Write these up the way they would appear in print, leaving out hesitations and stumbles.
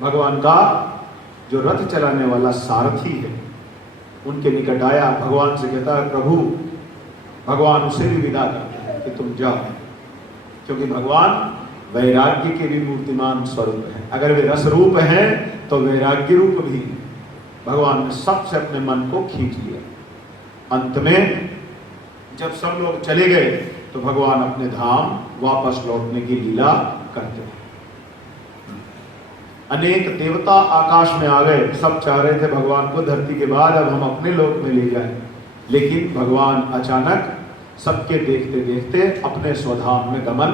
भगवान का जो रथ चलाने वाला सारथी है उनके निकट आया, भगवान से कहता है प्रभु, भगवान उसे भी विदा करते हैं कि तुम जाओ, क्योंकि भगवान वैराग्य के भी मूर्तिमान स्वरूप है। अगर वे रस रूप हैं तो वैराग्य रूप भी। भगवान ने सबसे अपने मन को खींच लिया। अंत में जब सब लोग चले गए तो भगवान अपने धाम वापस लौटने की लीला करते हैं। अनेक देवता आकाश में आ गए, सब चाह रहे थे भगवान को धरती के बाद अब हम अपने लोक में ले जाएं, लेकिन भगवान अचानक सबके देखते देखते अपने स्वधाम में गमन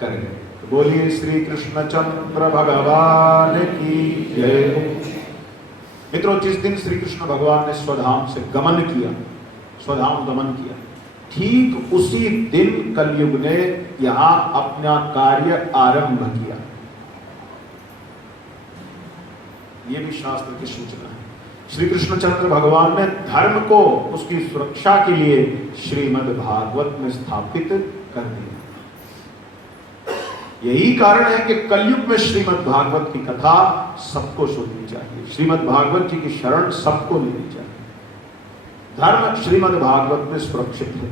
कर गए। तो बोलिए श्री कृष्णचंद्र भगवान की जय। मित्रों, जिस दिन श्री कृष्ण भगवान ने स्वधाम से गमन किया, स्वधाम गमन किया, ठीक उसी दिन कलयुग ने यहां अपना कार्य आरंभ किया। यह भी शास्त्र की सूचना है। श्री कृष्णचंद्र भगवान ने धर्म को उसकी सुरक्षा के लिए श्रीमद् भागवत में स्थापित कर दिया। यही कारण है कि कलयुग में श्रीमद् भागवत की कथा सबको सुननी चाहिए, श्रीमद् भागवत जी की शरण सबको लेनी चाहिए। धर्म श्रीमद् भागवत में सुरक्षित है,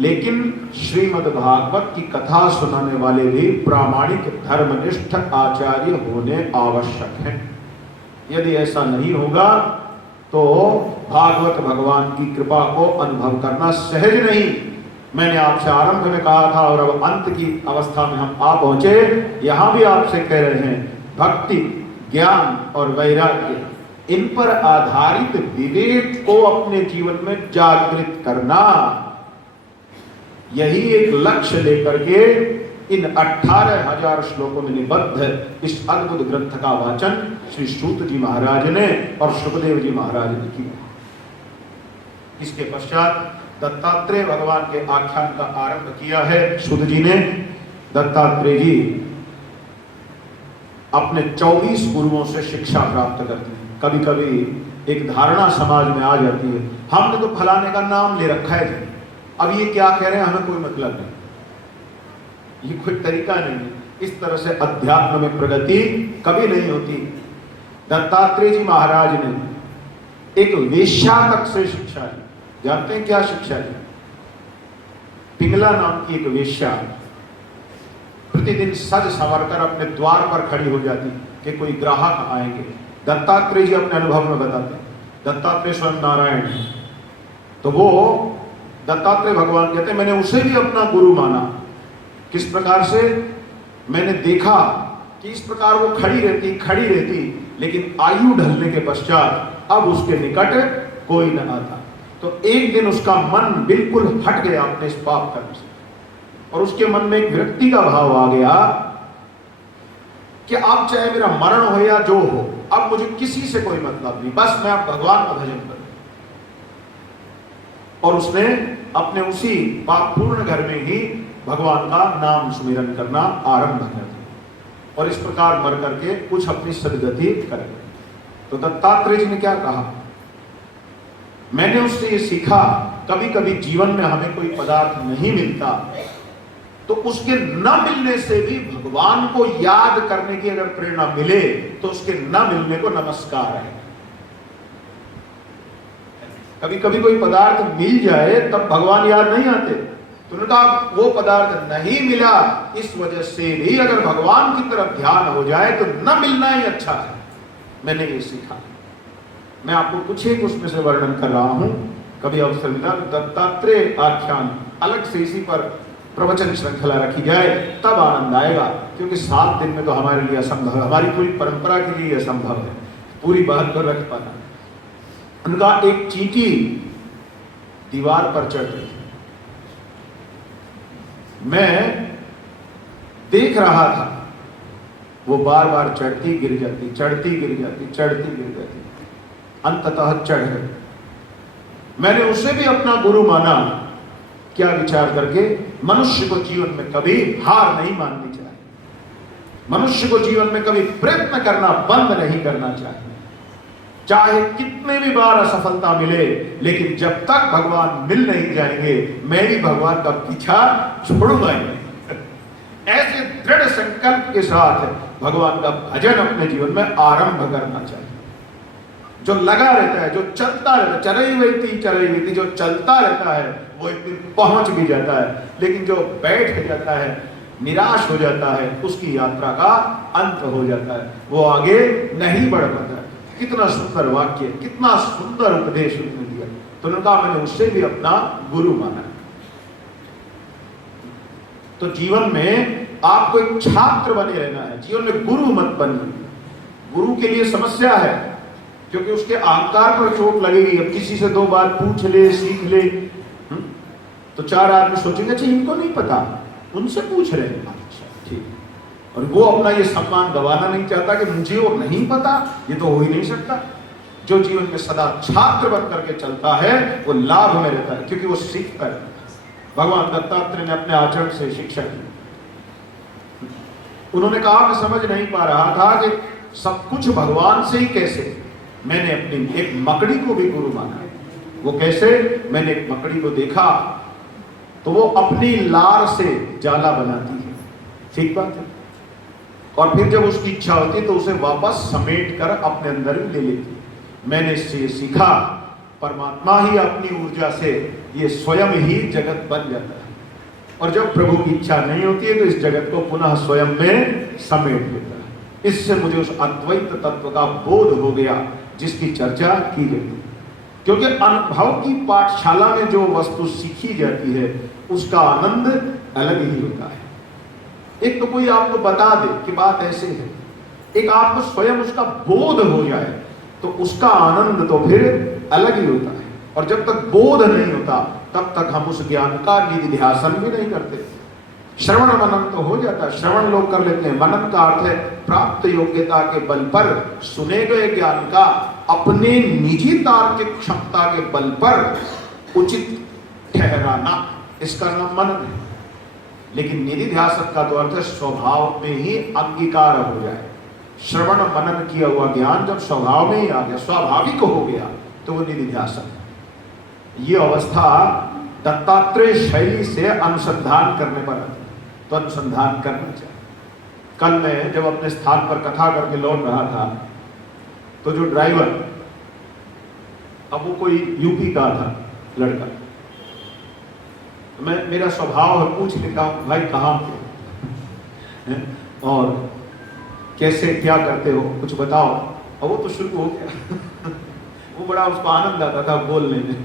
लेकिन श्रीमद् भागवत की कथा सुनाने वाले भी प्रामाणिक धर्मनिष्ठ आचार्य होने आवश्यक हैं। यदि ऐसा नहीं होगा तो भागवत भगवान की कृपा को अनुभव करना सहज नहीं। मैंने आपसे आरंभ में कहा था और अब अंत की अवस्था में हम आ पहुंचे। यहां भी आपसे कह रहे हैं, भक्ति, ज्ञान और वैराग्य, इन पर आधारित विवेक को अपने जीवन में जागृत करना, यही एक लक्ष्य लेकर के इन 18,000 श्लोकों में निबद्ध इस अद्भुत ग्रंथ का वाचन श्री सूत जी महाराज ने और सुखदेव जी महाराज ने किया। इसके पश्चात दत्तात्रेय भगवान के आख्यान का आरंभ किया है सूत जी ने। दत्तात्रेय जी अपने 24 गुरुओं से शिक्षा प्राप्त करते हैं। कभी कभी एक धारणा समाज में आ जाती है, हमने तो फलाने का नाम ले रखा है, अब ये क्या कह रहे हैं हमें कोई मतलब नहीं। ये कोई तरीका नहीं है, इस तरह से अध्यात्म में प्रगति कभी नहीं होती। दत्तात्रेय जी महाराज ने एक वेश्या तक से शिक्षा ली। जानते हैं क्या शिक्षा ली? पिंगला नाम की एक वेश्या प्रतिदिन सज संवर कर अपने द्वार पर खड़ी हो जाती कि कोई ग्राहक आएंगे। दत्तात्रेय जी अपने अनुभव में बताते हैं, दत्तात्रेय स्वयं नारायण है, तो वो दत्तात्रेय भगवान कहते हैं मैंने उसे भी अपना गुरु माना। किस प्रकार से? मैंने देखा कि इस प्रकार वो खड़ी रहती, लेकिन आयु ढलने के पश्चात अब उसके निकट कोई न आता। तो एक दिन उसका मन बिल्कुल हट गया अपने इस पाप कर्म से, और उसके मन में एक विरक्ति का भाव आ गया कि अब चाहे मेरा मरण हो या जो हो, अब मुझे किसी से कोई मतलब नहीं, बस मैं अब भगवान का भजन करूं। और उसने अपने उसी पापपूर्ण घर में ही भगवान का नाम सुमिरन करना आरंभ कर दिया, और इस प्रकार मर करके कुछ अपनी सदगति कर। तो दत्तात्रेय जी ने क्या कहा? मैंने उससे ये सीखा, कभी कभी जीवन में हमें कोई पदार्थ नहीं मिलता तो उसके न मिलने से भी भगवान को याद करने की अगर प्रेरणा मिले तो उसके न मिलने को नमस्कार है। कभी कभी कोई पदार्थ मिल जाए तब भगवान याद नहीं आते। तो उन्होंने कहा वो पदार्थ नहीं मिला, इस वजह से भी अगर भगवान की तरफ ध्यान हो जाए तो न मिलना ही अच्छा है। मैंने ये सीखा, मैं आपको कुछ एक उसमें से वर्णन कर रहा हूं। कभी अवसर मिला दत्तात्रेय आख्यान अलग से इसी पर प्रवचन श्रृंखला रखी जाए तब आनंद आएगा, क्योंकि 7 दिन में तो हमारे लिए असंभव है, हमारी पूरी परंपरा के लिए असंभव है पूरी बात को रख पाना। उनका एक चींटी दीवार पर चढ़ रही थी, मैं देख रहा था वो बार बार चढ़ती गिर जाती, चढ़ती गिर जाती, चढ़ती गिर जाती, अंततः चढ़ गई। मैंने उसे भी अपना गुरु माना। क्या विचार करके? मनुष्य को जीवन में कभी हार नहीं माननी चाहिए, मनुष्य को जीवन में कभी प्रयत्न करना बंद नहीं करना चाहिए। चाहे कितने भी बार असफलता मिले, लेकिन जब तक भगवान मिल नहीं जाएंगे मैं भी भगवान का पीछा छोड़ूंगा ही नहीं। ऐसे दृढ़ संकल्प के साथ भगवान का भजन अपने जीवन में आरंभ करना चाहिए। जो लगा रहता है, जो चलता रहता है, चरई हुई थी, जो चलता रहता है वो एक दिन पहुंच भी जाता है। लेकिन जो बैठ जाता है, निराश हो जाता है, उसकी यात्रा का अंत हो जाता है, वो आगे नहीं बढ़ पाता है। कितना सुंदर वाक्य, कितना सुंदर उपदेश उसने दिया। तो उन्होंने कहा मैंने उससे भी अपना गुरु माना। तो जीवन में आपको एक छात्र बने रहना है, जीवन में गुरु मत बनिए। गुरु के लिए समस्या है, क्योंकि उसके अहंकार पर चोट लगेगी। अब किसी से दो बार पूछ ले, सीख ले, तो चार आदमी सोचेंगे अच्छा इनको नहीं पता, उनसे पूछ रहे हैं, अच्छा ठीक। और वो अपना ये सम्मान गंवाना नहीं चाहता कि मुझे और नहीं पता, ये तो हो ही नहीं सकता। जो जीवन में सदा छात्र बन करके चलता है वो लाभ में रहता है, क्योंकि वो सीखता है। भगवान दत्तात्रेय ने अपने आचरण से शिक्षा की। उन्होंने कहा मैं समझ नहीं पा रहा था कि सब कुछ भगवान से ही कैसे। मैंने अपनी एक मकड़ी को भी गुरु माना। वो कैसे? मैंने एक मकड़ी को देखा तो वो अपनी लार से जाला बनाती है, ठीक बात है, और फिर जब उसकी इच्छा होती है तो उसे वापस समेट कर अपने अंदर ले लेती है। मैंने इससे सीखा परमात्मा ही अपनी ऊर्जा से ये स्वयं ही जगत बन जाता है, और जब प्रभु की इच्छा नहीं होती है तो इस जगत को पुनः स्वयं में समेट लेता है। इससे मुझे उस अद्वैत तत्व का बोध हो गया जिसकी चर्चा की गई। क्योंकि अनुभव की पाठशाला में जो वस्तु सीखी जाती है उसका आनंद अलग ही होता है। एक तो कोई आपको बता दे कि बात ऐसे है, एक आपको स्वयं उसका बोध हो जाए तो उसका आनंद तो फिर अलग ही होता है। और जब तक बोध नहीं होता तब तक हम उस ज्ञान का निधिध्यासन भी नहीं करते। श्रवण मनन तो हो जाता है, श्रवण लोग कर लेते हैं, मनन का अर्थ है प्राप्त योग्यता के बल पर सुने गए ज्ञान का अपने निजी तार्किक क्षमता के बल पर उचित ठहराना, इसका नाम मनन है। लेकिन निधिध्यासन का तो अर्थ है स्वभाव में ही अंगीकार हो जाए। श्रवण मनन किया हुआ ज्ञान जब स्वभाव में ही आ गया, स्वाभाविक हो गया, तो वो निधिध्यासन। ये अवस्था दत्तात्रेय शैली से अनुसंधान करने पर आती है, तो अनुसंधान करना चाहिए। कल मैं जब अपने स्थान पर कथा करके लौट रहा था तो जो ड्राइवर, अब वो कोई यूपी का था लड़का, मेरा स्वभाव है पूछ लेता हूँ भाई कहाँ थे और कैसे क्या करते हो, कुछ बताओ। और वो तो शुरू हो गया वो बड़ा उसको आनंद आता था बोलने में।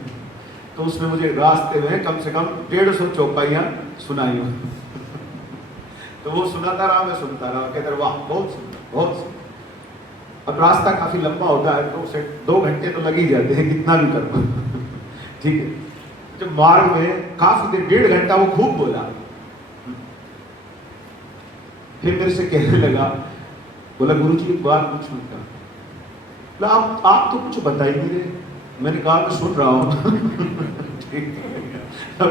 तो उसने मुझे रास्ते में कम से कम 150 चौपाइयाँ सुनाई तो वो सुनाता रहा, मैं सुनता रहा, कहते वाह बहुत सुंदर, बहुत सुंदर। अब रास्ता काफी लंबा होता है तो उसे 2 घंटे तो लग ही जाते हैं, कितना भी करो ठीक है। जब मार्ग में काफी देर 1.5 घंटा वो खूब बोला, फिर मेरे से कहने लगा, बोला गुरुजी एक बात पूछूं क्या? आप तो कुछ बता ही नहीं रहे। मैंने कहा मैं सुन रहा हूँ ठीक है,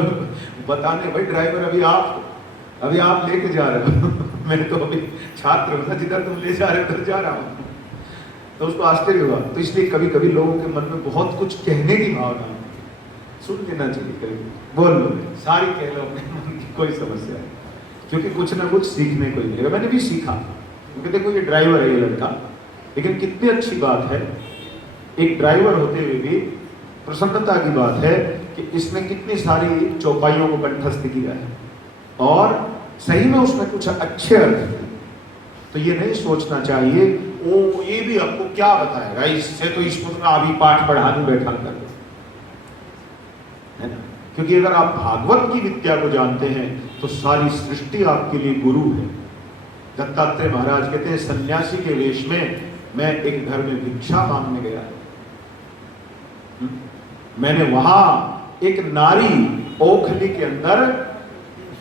बताने भाई ड्राइवर अभी आप लेके जा रहे हो मैंने तो अभी छात्र था, जिधर तुम ले जा रहे हो उधर जा रहा हूँ। तो उसको आश्चर्य हुआ। तो इसलिए कभी कभी लोगों के मन में बहुत कुछ कहने की भावना है, सुन लेना चाहिए, कभी बोल लो, सारी कह लो अपने मन की, कोई समस्या है, क्योंकि कुछ ना कुछ सीखने को मिलेगा। मैंने भी सीखा, क्योंकि देखो ये ड्राइवर है ये लड़का, लेकिन कितनी अच्छी बात है, एक ड्राइवर होते हुए भी प्रसन्नता की बात है कि इसने कितनी सारी चौपाइयों को कंठस्थ किया है और सही में उसमें कुछ अच्छे अर्थ है। तो ये नहीं सोचना चाहिए ओ ये भी हमको क्या बताएगा, इससे तो इसको तो अभी पाठ पढ़ा दूं बैठा कर, है ना। क्योंकि अगर आप भागवत की विद्या को जानते हैं तो सारी सृष्टि आपके लिए गुरु है। दत्तात्रेय महाराज कहते हैं सन्यासी के वेश में मैं एक घर में भिक्षा मांगने गया, मैंने वहां एक नारी ओखली के अंदर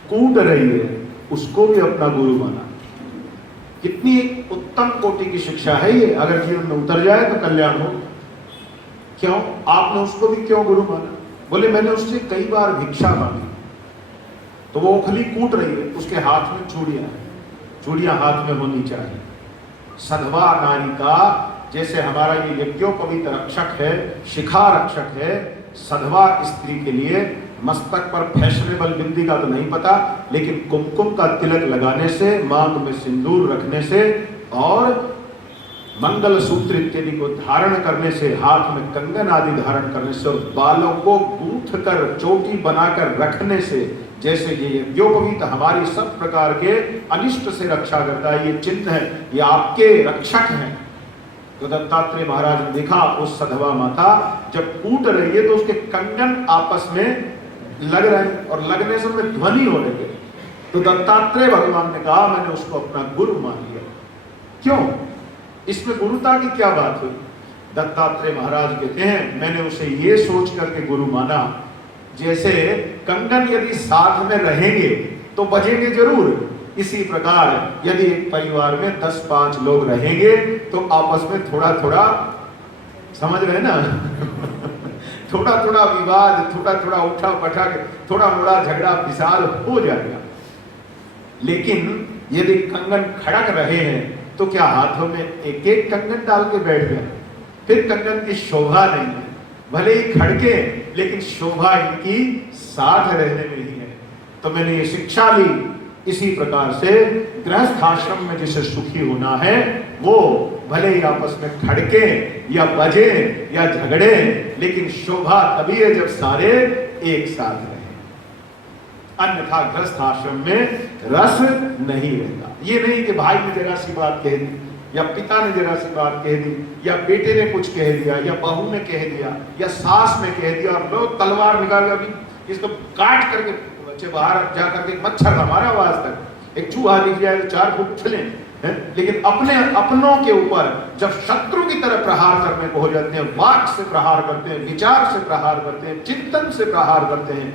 कूट रही है, उसको भी अपना गुरु माना। कितनी उत्तम कोटि की शिक्षा है ये, अगर जीवन में उतर जाए तो कल्याण हो। क्यों आपने उसको भी क्यों गुरु माना? बोले मैंने उससे कई बार भिक्षा मांगी, तो वो ओखली कूट रही है, उसके हाथ में चूड़ियां हैं, चूड़ियां हाथ में होनी चाहिए। सधवा नारी का जैसे हमारा ये यज्ञोपवीत रक्षक है, शिखा रक्षक है, सधवा स्त्री के लिए मस्तक पर फैशनेबल बिंदी का तो नहीं पता, लेकिन कुमकुम का तिलक लगाने से, मांग में सिंदूर रखने से और मंगल सूत्र इत्यादि को धारण करने से, हाथ में कंगन आदि धारण करने से और बालों को गूंथ कर चोटी बनाकर रखने से, जैसे ये यज्ञोपवीत हमारी सब प्रकार के अनिष्ट से रक्षा करता है, ये चिन्ह है, ये आपके रक्षक हैं। तो दत्तात्रेय महाराज ने देखा उस सधवा माता जब कूट रही है तो उसके कंगन आपस में लग रहे हैं और लगने से उनमें ध्वनि हो रही है। तो दत्तात्रेय भगवान ने कहा मैंने उसको अपना गुरु मान लिया। क्यों? इसमें गुरुता की क्या बात हुई? दत्तात्रेय महाराज कहते हैं मैंने उसे ये सोच करके गुरु माना, जैसे कंगन यदि साथ में रहेंगे तो बजेंगे जरूर, इसी प्रकार यदि एक परिवार में 10-5 लोग रहेंगे तो आपस में थोड़ा थोड़ा, समझ रहे ना थोड़ा थोड़ा विवाद, थोड़ा थोड़ा उठा पटक, थोड़ा मोड़ा झगड़ा फिसाद हो जाएगा। लेकिन यदि कंगन खड़क रहे हैं तो क्या हाथों में एक एक कंगन डाल के बैठ गए? फिर कंगन की शोभा नहीं है, भले ही खड़के लेकिन शोभा इनकी साथ रहने में ही है। तो मैंने ये शिक्षा ली। इसी प्रकार से गृहस्थ आश्रम में जिसे सुखी होना है वो भले ही आपस में खड़के या बजे या झगड़े, लेकिन शोभा तभी है जब सारे एक साथ रहे, अन्यथा गृहस्थ आश्रम में रस नहीं रहता। ये नहीं कि भाई ने जरा सी बात कह दी या पिता ने जरा सी बात कह दी या बेटे ने कुछ कह दिया या बहू ने कह दिया या सास ने कह दिया और लोग तलवार निकाल के अभी इसको काट करके बच्चे बाहर जा करके मच्छर हमारा आवाज तक एक चूहा दिख जाए तो 4 फुट चले हैं। लेकिन अपनों के ऊपर जब शत्रु की तरह प्रहार करने को हो जाते हैं, वाक से प्रहार करते हैं, विचार से प्रहार करते हैं, चिंतन से प्रहार करते हैं,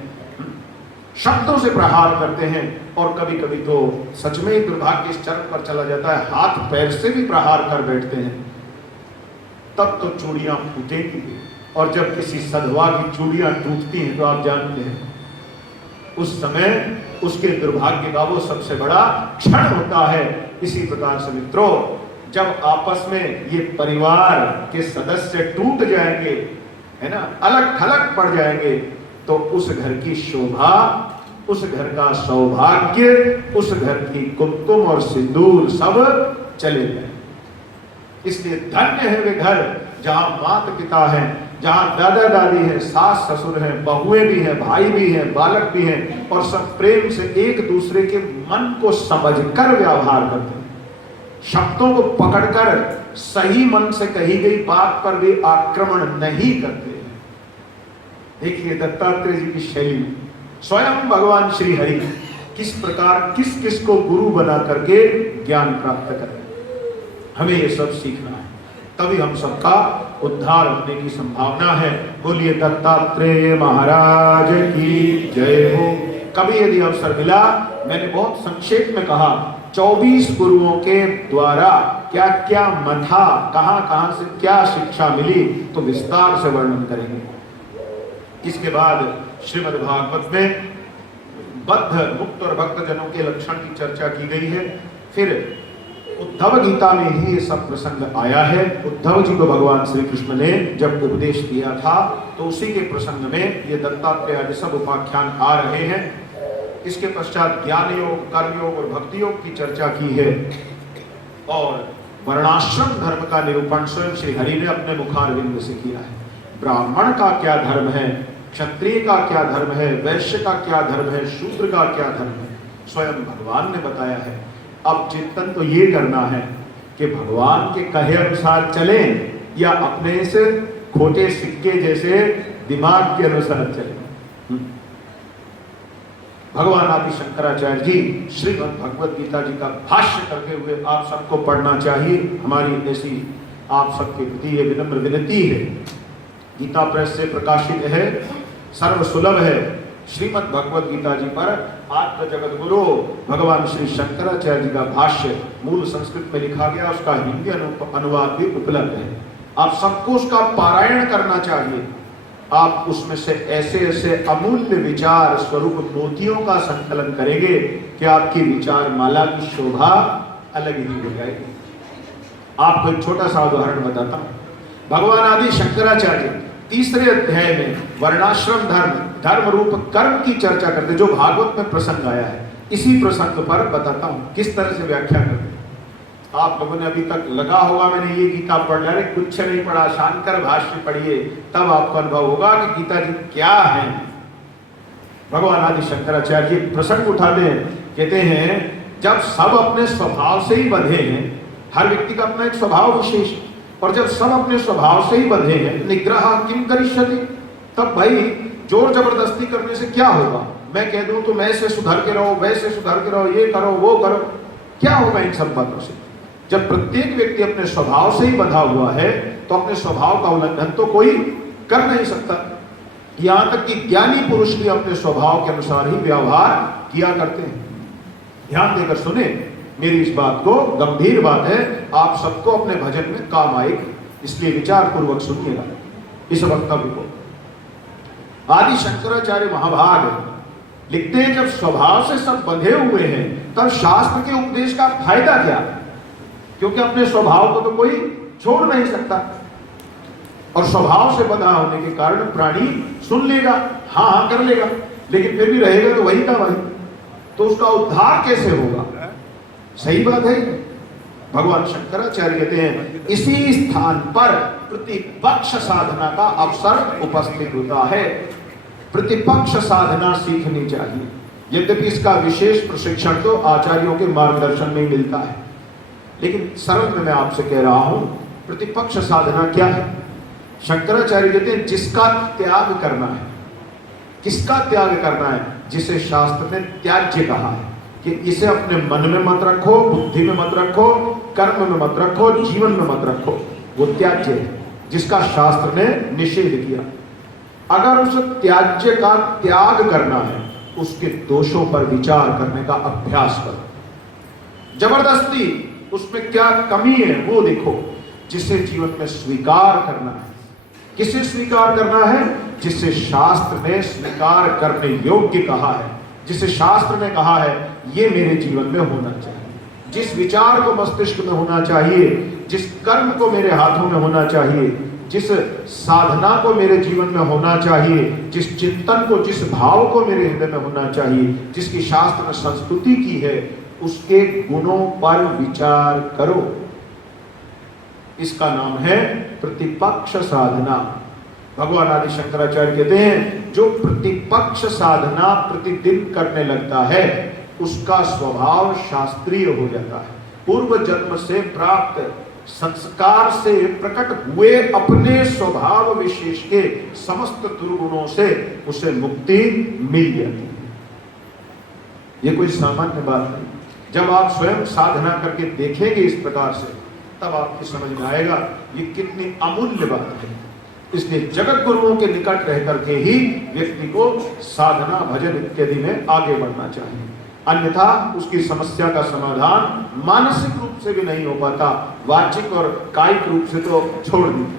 शब्दों से प्रहार करते हैं और कभी कभी तो सच में ही दुर्भाग्य इस चरण पर चला जाता है हाथ पैर से भी प्रहार कर बैठते हैं, तब तो चूड़ियां फूटेंगी। और जब किसी सधवा की चूड़ियां टूटती हैं तो आप जानते हैं उस समय उसके दुर्भाग्य का वो सबसे बड़ा क्षण होता है। इसी प्रकार से मित्रों, जब आपस में ये परिवार के सदस्य टूट जाएंगे, है ना, अलग थलग पड़ जाएंगे, तो उस घर की शोभा, उस घर का सौभाग्य, उस घर की कुमकुम और सिंदूर सब चले गए। इसलिए धन्य है वे घर जहां माता पिता हैं, जहां दादा दादी हैं, सास ससुर हैं, बहुएं भी हैं, भाई भी हैं, बालक भी हैं और सब प्रेम से एक दूसरे के मन को समझकर व्यवहार करते हैं, शब्दों को पकड़कर सही मन से कही गई बात पर भी आक्रमण नहीं करते। देखिए दत्तात्रेय जी की शैली में स्वयं भगवान श्री हरि किस प्रकार किस किस को गुरु बना करके ज्ञान प्राप्त कर रहे हैं। हमें ये सब सीखना है, तभी हम सबका उद्धार होने की संभावना है। बोलिए दत्तात्रेय महाराज की जय हो। कभी यदि अवसर मिला, मैंने बहुत संक्षेप में कहा 24 गुरुओं के द्वारा क्या क्या मथा, कहां कहां से क्या शिक्षा मिली, तो विस्तार से वर्णन करेंगे। इसके बाद श्रीमद् भागवत में बद्ध मुक्त और भक्त जनों के लक्षण की चर्चा की गई है। फिर उद्धव गीता में ही ये सब प्रसंग आया है। उद्धव जी को भगवान श्री कृष्ण ने जब उपदेश दिया था तो उसी के प्रसंग में ये दत्तात्रेय आदि सब उपाख्यान आ रहे हैं। इसके पश्चात ज्ञान योग, कर्म योग और भक्ति योग की चर्चा की है और वर्णाश्रम धर्म का निरूपण स्वयं श्री हरि ने अपने मुखारविंद से किया है। ब्राह्मण का क्या धर्म है, क्षत्रिय का क्या धर्म है, वैश्य का क्या धर्म है, शूद्र का क्या धर्म है, स्वयं भगवान ने बताया है। अब चिंतन तो ये करना है कि भगवान के कहे अनुसार चलें या अपने से खोटे सिक्के जैसे दिमाग के अनुसार चलें। भगवान आदि शंकराचार्य जी श्रीमद् भगवद गीता जी का भाष्य करते हुए आप सबको पढ़ना चाहिए। हमारी ऐसी आप सबके प्रति ये विनम्र विनती है। गीता प्रेस से प्रकाशित है, सर्व सुलभ है। श्रीमद् भगवद गीता जी पर आद्य जगत गुरु भगवान श्री शंकराचार्य जी का भाष्य मूल संस्कृत में लिखा गया, उसका हिंदी अनुवाद भी उपलब्ध है। आप सबको उसका पारायण करना चाहिए। आप उसमें से ऐसे ऐसे अमूल्य विचार स्वरूप मोतियों का संकलन करेंगे कि आपकी विचार माला की शोभा अलग ही हो जाएगी। आपको एक छोटा सा उदाहरण बताता हूं। भगवान आदि शंकराचार्य तीसरे अध्याय में वर्णाश्रम धर्म, धर्म रूप कर्म की चर्चा करते, जो भागवत में प्रसंग आया है। इसी प्रसंग पर बताता हूं किस तरह से व्याख्या करते। आप लोगों ने अभी तक लगा होगा मैंने ये गीता पढ़ लिया, अरे कुछ नहीं पढ़ा, शांकर भाष्य पढ़िए, तब आपको अनुभव होगा कि गीता जी क्या है। भगवान आदि शंकराचार्य प्रसंग उठाते हैं, कहते हैं जब सब अपने स्वभाव से ही बंधे हैं, हर व्यक्ति का अपना एक स्वभाव विशेष है, और जब सब अपने स्वभाव से ही बंधे हैं, निग्रह किम करिष्यति, तब भाई जोर जबरदस्ती करने से क्या होगा। मैं कह दूं तो मैं से सुधर के रहो, वैसे सुधर के रहो, ये करो वो करो, क्या होगा इन सब बातों से। जब प्रत्येक व्यक्ति अपने स्वभाव से ही बंधा हुआ है तो अपने स्वभाव का उल्लंघन तो कोई कर नहीं सकता। यहां तक कि ज्ञानी पुरुष भी अपने स्वभाव के अनुसार ही व्यवहार किया करते हैं। ध्यान देकर सुने मेरी इस बात को, गंभीर बात है, आप सबको अपने भजन में काम आएगी, इसलिए विचार पूर्वक सुनिएगा इस वक्तव्य को। आदि शंकराचार्य महाभाग लिखते हैं जब स्वभाव से सब बंधे हुए हैं तब शास्त्र के उपदेश का फायदा क्या, क्योंकि अपने स्वभाव को तो कोई छोड़ नहीं सकता, और स्वभाव से बंधा होने के कारण प्राणी सुन लेगा, हाँ हाँ कर लेगा, लेकिन फिर भी रहेगा तो वही का वही, तो उसका उद्धार कैसे होगा। सही बात है। भगवान शंकराचार्य कहते हैं इसी स्थान पर प्रतिपक्ष साधना का अवसर उपस्थित होता है। प्रतिपक्ष साधना सीखनी चाहिए, यद्यपि इसका विशेष प्रशिक्षण तो आचार्यों के मार्गदर्शन में मिलता है, लेकिन सरल में मैं आपसे कह रहा हूं प्रतिपक्ष साधना क्या है। शंकराचार्य कहते हैं जिसका त्याग करना है। किसका त्याग करना है? जिसे शास्त्र ने त्याज्य कहा है कि इसे अपने मन में मत रखो, बुद्धि में मत रखो, कर्म में मत रखो, जीवन में मत रखो, वो त्याज्य है जिसका शास्त्र ने निषेध किया। अगर उस त्याज्य का त्याग करना है, उसके दोषों पर विचार करने का अभ्यास करो। जबरदस्ती उसमें क्या कमी है वो देखो, जिसे जीवन में स्वीकार करना है। किसे स्वीकार करना है? जिसे शास्त्र ने स्वीकार करने योग्य कहा है, जिसे शास्त्र ने कहा है ये मेरे जीवन में होना चाहिए, जिस विचार को मस्तिष्क में होना चाहिए, जिस कर्म को मेरे हाथों में होना चाहिए, जिस साधना को मेरे जीवन में होना चाहिए, जिस चिंतन को, जिस भाव को मेरे हृदय में होना चाहिए, जिसकी शास्त्र ने संस्तुति की है, उसके गुणों पर विचार करो। इसका नाम है प्रतिपक्ष साधना। भगवान आदि शंकराचार्य कहते हैं जो प्रतिपक्ष साधना प्रतिदिन करने लगता है उसका स्वभाव शास्त्रीय हो जाता है। पूर्व जन्म से प्राप्त संस्कार से प्रकट हुए अपने स्वभाव विशेष के समस्त दुर्गुणों से उसे मुक्ति मिल जाती है। ये कोई सामान्य बात नहीं। जब आप स्वयं साधना करके देखेंगे इस प्रकार से, तब आपको समझ में आएगा ये कितनी अमूल्य बात है। इसलिए जगत गुरुओं के निकट रह करके ही व्यक्ति को साधना, भजन इत्यादि में आगे बढ़ना चाहिए, अन्यथा उसकी समस्या का समाधान मानसिक रूप से भी नहीं हो पाता, वाचिक और कायिक रूप से तो छोड़ दीजिए।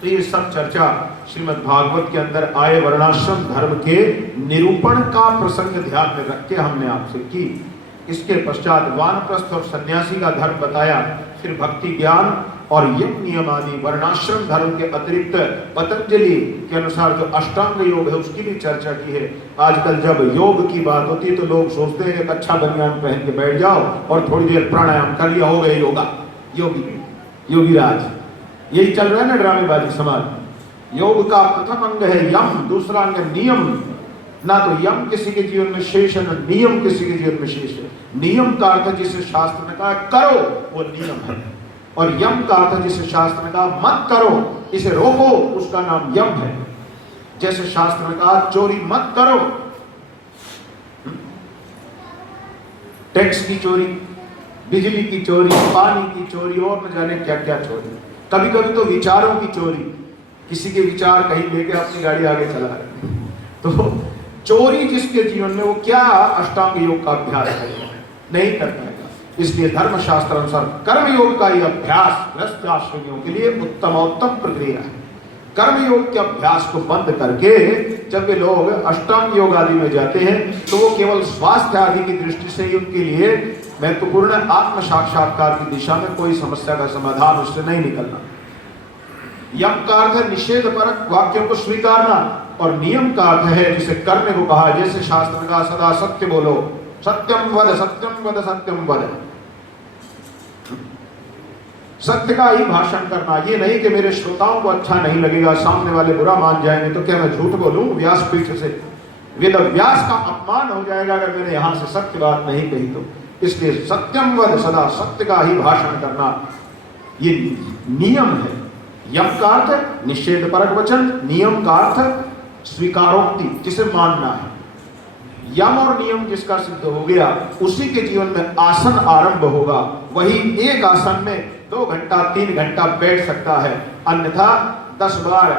तो ये सब चर्चा श्रीमद् भागवत के अंदर आए वर्णाश्रम धर्म के निरूपण का प्रसंग ध्यान में रख के हमने आपसे की। इसके पश्चात वानप्रस्थ और सन्यासी का धर्म बताया, फिर भक्ति ज्ञान और यज्ञ नियम आदि वर्णाश्रम धर्म के अतिरिक्त पतंजलि के अनुसार जो अष्टांग योग है उसकी भी चर्चा की है। आजकल जब योग की बात होती है तो लोग सोचते हैं कि अच्छा बनियान पहन के बैठ जाओ और थोड़ी देर प्राणायाम कर लिया, हो गए योगा, योगी राज। यही चल रहा है ना ड्रामेबाजी समाज। योग का प्रथम अंग है यम, दूसरा अंग है नियम। ना तो यम किसी के जीवन में शेष है, ना नियम किसी के जीवन में शेष है। नियम का अर्थ जिसे शास्त्र ने कहा करो वो नियम है, और यम का अर्थ जिसे शास्त्र ने कहा मत करो, इसे रोको, उसका नाम यम है। जैसे शास्त्र ने कहा चोरी मत करो, टैक्स की चोरी, बिजली की चोरी, पानी की चोरी और न जाने क्या क्या चोरी। कभी कभी तो विचारों की चोरी, किसी के विचार कहीं लेके अपनी गाड़ी आगे चला रहे। तो चोरी जिसके जीवन में, वो क्या अष्टांग योग का अभ्यास करेगा? नहीं कर पाएगा। इसलिए धर्मशास्त्र अनुसार कर्म योग का यह अभ्यास गृहस्थ आश्रमियों के लिए उत्तमोत्तम प्रक्रिया है। कर्म योग के अभ्यास को बंद करके जब वे लोग अष्टांग योग आदि में जाते हैं तो वो केवल स्वास्थ्य आदि की दृष्टि से ही उनके लिए महत्वपूर्ण आत्म साक्षात्कार की दिशा में कोई समस्या का समाधान उससे नहीं निकलना। यम का अर्थ है निषेध परक वाक्यों को स्वीकारना, और नियम का अर्थ है जिसे करने को कहा, जैसे शास्त्र का सदा सत्य बोलो, सत्यम वद सत्यम वद सत्यम वद। सत्य का ही भाषण करना, ये नहीं कि मेरे श्रोताओं को अच्छा नहीं लगेगा, सामने वाले बुरा मान जाएंगे तो क्या मैं झूठ बोलूं व्यासपीठ से? वेद व्यास का अपमान हो जाएगा अगर मैंने यहां से सत्य बात नहीं कही तो। इसलिए सत्यम वद सदा, सत्य का ही भाषण करना ये नियम है। यम का अर्थ निषेध परक वचन, नियम का अर्थ स्वीकारोक्ति, जिसे मानना है। यम और नियम जिसका सिद्ध हो गया उसी के जीवन में आसन आरंभ होगा। वही एक आसन में 2 घंटा 3 घंटा बैठ सकता है, अन्यथा 10 बार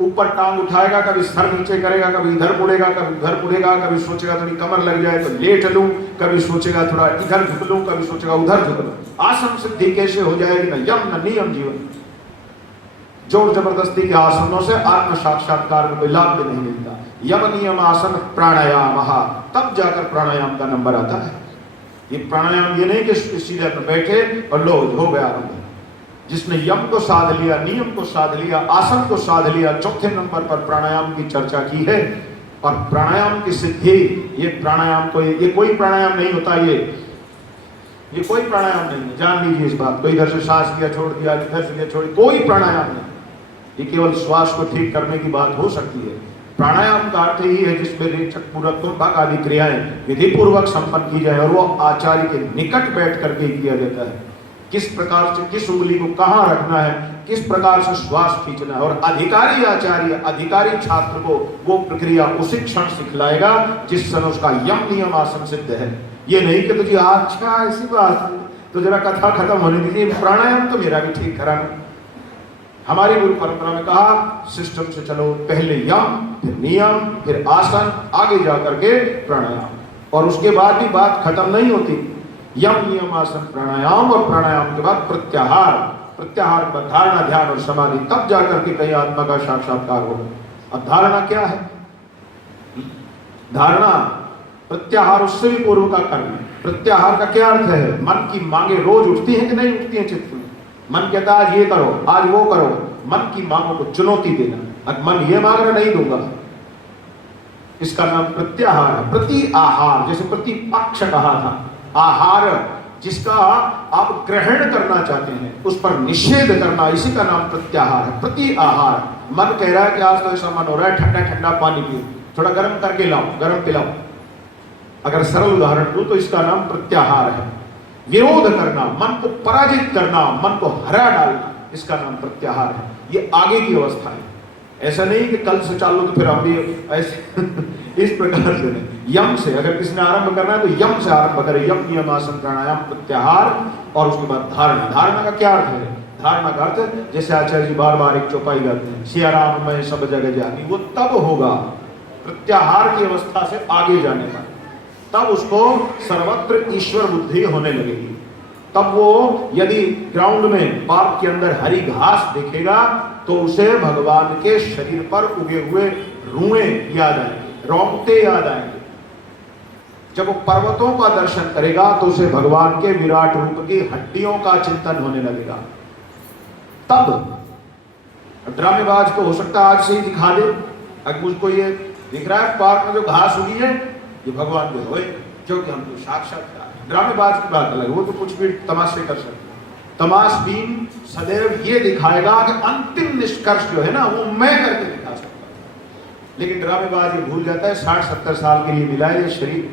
ऊपर टांग उठाएगा, कभी सर नीचे करेगा, कभी इधर मुड़ेगा, कभी उधर मुड़ेगा, कभी सोचेगा थोड़ी कमर लग जाए तो लेट लूं, कभी सोचेगा थोड़ा इधर झुक लूं, कभी सोचेगा उधर झुक लूं। आसन सिद्धि कैसे हो जाएगी? न यम न नियम जीवन। जोर जबरदस्ती के आसनों से आत्म साक्षात्कार में कोई लाभ भी नहीं मिलता। यम नियम आसन प्राणायाम, तब जाकर प्राणायाम का नंबर आता है। ये प्राणायाम ये नहीं कि सीधे अपने बैठे और लो हो गया आरंभ। जिसने यम को साध लिया, नियम को साध लिया, आसन को साध लिया, चौथे नंबर पर प्राणायाम की चर्चा की है। और प्राणायाम की सिद्धि, ये प्राणायाम को ये कोई प्राणायाम नहीं होता, ये कोई प्राणायाम नहीं है, जान लीजिए इस बात को। इधर से सांस लिया छोड़ दिया, इधर से लिया छोड़, कोई प्राणायाम नहीं। ये केवल श्वास को ठीक करने की बात हो सकती है। प्राणायाम का अर्थ ही है जिसमें रेचक पूरक कुंभक आदि क्रियाएं विधि पूर्वक संपन्न की जाए और वो आचार्य के निकट बैठ करके किया जाता है। किस प्रकार से किस उंगली को कहाँ रखना है, किस प्रकार से श्वास खींचना है, और अधिकारी आचार्य अधिकारी छात्र को वो प्रक्रिया उसी क्षण सिखलाएगा जिस समय उसका यम नियम आसन सिद्ध है। ये नहीं कि तुझे अच्छा ऐसी बात तो जरा कथा खत्म होने दीजिए, प्राणायाम तो मेरा भी ठीक कराना। हमारी गुरु परंपरा में कहा सिस्टम से चलो, पहले यम फिर नियम फिर आसन, आगे जाकर के प्राणायाम। और उसके बाद भी बात खत्म नहीं होती। यम नियम आसन प्राणायाम, और प्राणायाम के बाद प्रत्याहार, प्रत्याहार के बाद धारणा ध्यान और समाधि, तब जाकर के कहीं आत्मा का साक्षात्कार हो। अब धारणा क्या है? धारणा प्रत्याहार उससे भी पूर्व का कर्म है। प्रत्याहार का क्या अर्थ है? मन की मांगे रोज उठती हैं कि नहीं उठती हैं चित्त में? मन कहता है आज ये करो, आज वो करो, मन की मांगों को चुनौती देना। अब मन ये मांग रहा नहीं दूंगा, इसका नाम प्रत्याहार है। प्रति आहार, जैसे प्रतिपक्ष कहा था, आहार जिसका आप ग्रहण करना चाहते हैं उस पर निषेध करना, इसी का नाम प्रत्याहार है। प्रति आहार, मन कह रहा है कि आज तो ऐसा मन हो रहा है ठंडा ठंडा पानी पियो, थोड़ा गर्म करके लाओ, गर्म पिलाओ। अगर सरल उदाहरण दूं तो इसका नाम प्रत्याहार है। विरोध करना, मन को पराजित करना, मन को हरा डालना, इसका नाम प्रत्याहार है। ये आगे की अवस्था है। ऐसा नहीं कि कल से चालू तो फिर हम भी ऐसे इस प्रकार से नहीं। यम से अगर किसी ने आरंभ करना है तो यम से आरंभ करे। यम नियम आसन प्राणायाम प्रत्याहार, और उसके बाद धारणा। धारणा का क्या अर्थ है? धारणा का अर्थ जैसे आचार्य जी बार बार एक चौपाई गाते हैं, सिया राम मैं सब जगह जानी, वो तब होगा प्रत्याहार की अवस्था से आगे जाने पर, तब उसको सर्वत्र ईश्वर बुद्धि होने लगेगी। तब वो यदि ग्राउंड में पार्क के अंदर हरी घास देखेगा तो उसे भगवान के शरीर पर उगे हुए रुएं याद आएंगे, रोंगटे याद आएंगे। जब वो पर्वतों का दर्शन करेगा तो उसे भगवान के विराट रूप की हड्डियों का चिंतन होने लगेगा। तब ड्रामेबाज को हो सकता है आज से ही दिखा दे, अगर मुझको ये दिख रहा है पार्क में जो घास उगी है ये भगवान के होए, क्योंकि हम तो साक्षात्कार। ड्रामेबाज की बात अलग, वो तो कुछ भी तमाशे कर सकते। तमाशबीन सदैव ये दिखाएगा कि अंतिम निष्कर्ष जो है ना वो मैं करके दिखा सकता हूं। लेकिन ड्रामेबाज ये भूल जाता है 60-70 साल के लिए मिला है ये शरीर,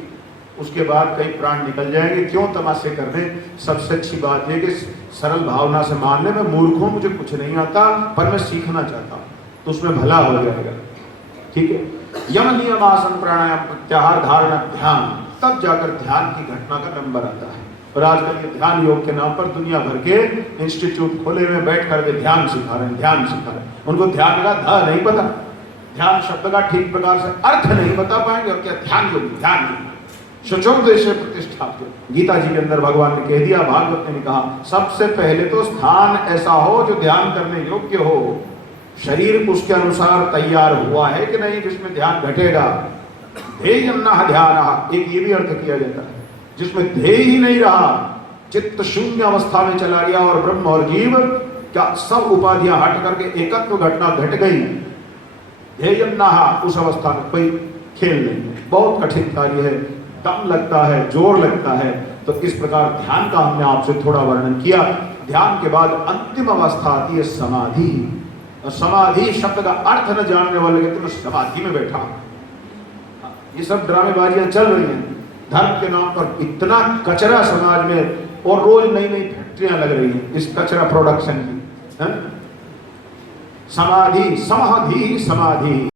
उसके बाद कई प्राण निकल जाएंगे। क्यों तमाशे करने? सबसे अच्छी बात है कि सरल भावना से मान ले, मैं मूर्ख हूं, मुझे कुछ नहीं आता, पर मैं सीखना चाहता हूं, तो उसमें भला हो जाएगा। ठीक है, यम नियम आसन प्राणायाम प्रत्याहार धारणा ध्यान, तब जाकर ध्यान की घटना का नंबर आता है। और आजकल ये ध्यान योग के नाम पर दुनिया भर के इंस्टीट्यूट खोले में बैठ कर ध्यान सिखा रहे हैं, ध्यान सिखा रहे हैं। उनको ध्यान का ध नहीं पता, ध्यान शब्द का ठीक प्रकार से अर्थ नहीं बता पाएंगे, और क्या ध्यान योग, ध्यान योग शुचोपदेश प्रतिष्ठाप्य। गीता जी के अंदर भगवान ने कह दिया, भागवत ने कहा, सबसे पहले तो स्थान ऐसा हो जो ध्यान करने योग्य हो। शरीर उसके अनुसार तैयार हुआ है कि नहीं जिसमें ध्यान घटेगा। ध्येय न ध्यान, एक ये भी अर्थ किया जाता है, जिसमें ध्येय ही नहीं रहा, चित्त शून्य अवस्था में चला गया और ब्रह्म और जीव क्या सब उपाधियां हट करके एकत्व घटना घट गई। ध्येय न, उस अवस्था में कोई खेल नहीं है, बहुत कठिन कार्य है, दम लगता है, जोर लगता है। तो इस प्रकार ध्यान का हमने आपसे थोड़ा वर्णन किया। ध्यान के बाद अंतिम अवस्था आती है समाधि। और समाधि शब्द का अर्थ न जानने वाले कहते मैं समाधि में बैठा। ये सब ड्रामेबाजियां चल रही हैं धर्म के नाम पर। इतना कचरा समाज में और रोज नई नई फैक्ट्रियां लग रही हैं इस कचरा प्रोडक्शन की। समाधि समाधि समाधि।